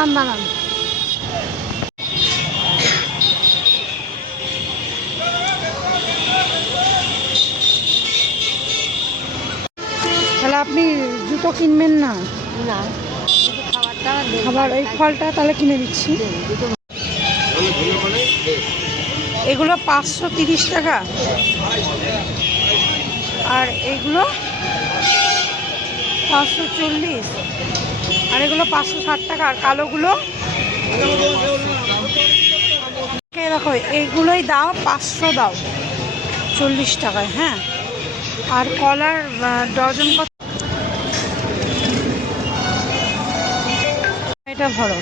দাঁড়ান দাঁড়ান। তাহলে আপনি জুতো কিনবেন না? না, খাবার ওই ফলটা তাহলে কিনে দিচ্ছি। এগুলো 530 টাকা, আর এগুলো 540, আর এগুলো 560 টাকা। আর কালোগুলো দেখো, এইগুলোই দাও 500 দাও, 40 টাকায়। হ্যাঁ, আর কলার ডজন কত? এটা ভরো।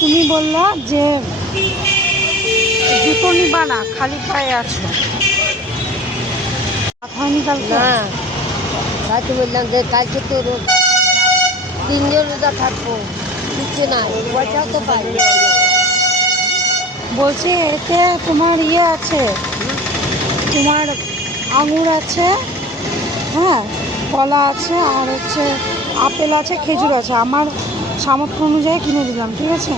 তুমি বললা যে জুতো নিবা না, খালি পায়ে আছো। হয়নি কালকে? কালকে বললাম যে কালকে তো 3 জন রোজা থাকবো, দিচ্ছে না, পয়সাও তো পাই। বলছি এতে তোমার ইয়ে আছে, তোমার আঙুর আছে, হ্যাঁ, কলা আছে, আর হচ্ছে আপেল আছে, খেজুর আছে। আমার সামর্থ্য অনুযায়ী কিনে দিলাম, ঠিক আছে?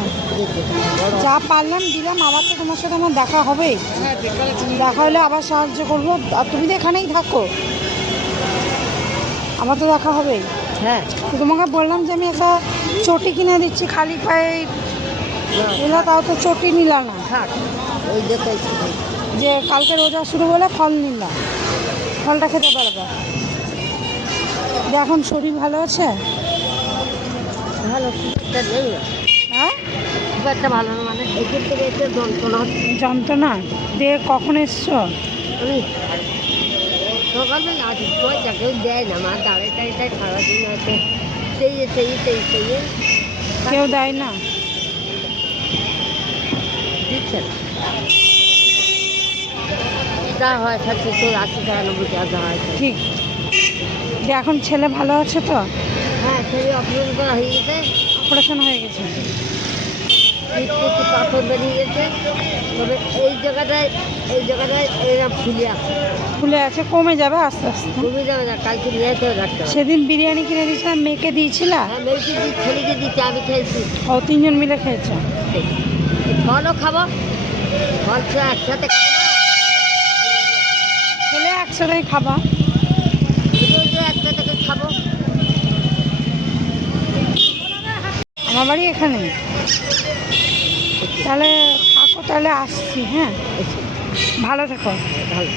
যা পারলাম দিলাম। আবার তো তোমার সাথে আমার দেখা হবেই, দেখা হলে আবার সাহায্য করবো। আর তুমি তো এখানেই থাকো, আমার তো দেখা হবেই। হ্যাঁ, তো তোমাকে বললাম যে আমি একটা চটি কিনে দিচ্ছি, খালি পায়ে এলা, তাও তো চটি নিলা না। থাক, ওই দেখে যে কালকে রোজা শুরু বলে ফল নিলাম, ফলটা খেতে পারবে। এখন শরীর ভালো আছে? ভালো, খুব একটা নেই, হ্যাঁ, খুব একটা ভালো না, মানে এখান থেকে এসে যন্ত্রণা হচ্ছে। যন্ত্রণা দিয়ে কখন এসছো? আমি সকালবেলা আসি, পয়সা কেউ দেয় না, মা দাঁড়ায় টাড়িটায় সারাদিন আছে, সেই কেউ দেয় না, দিচ্ছে না। যা হয় খাচ্ছি, তোর 80 টাকা 90 টাকা যা হয়। ঠিক। যে এখন ছেলে ভালো আছে তো? হ্যাঁ, ছেলে অপারেশন করা হয়ে গেছে, অপারেশন হয়ে গেছে, পাথর বেরিয়ে গেছে। তবে এই জায়গাটায় এরকম ফুলে আছে, কমে যাবে আস্তে আস্তে। কমে যাবে না, কালকে নিয়ে যেতে হবে ডাক্তার। সেদিন বিরিয়ানি কিনে দিয়েছিলাম, মেয়েকে দিয়েছিলা? হ্যাঁ, মেয়েকে ছেলেকে দিচ্ছি, আমি খেয়েছি। ও, 3 জন মিলে খেয়েছো? ফলও খাবো, ফল তো একসাথে খাবো না, খেলে একসাথেই খাবা। একসাথে খাবো। আমার বাড়ি এখানে, তাহলে থাকো, তাহলে আসছি। হ্যাঁ, ভালো থেকো। ভালো।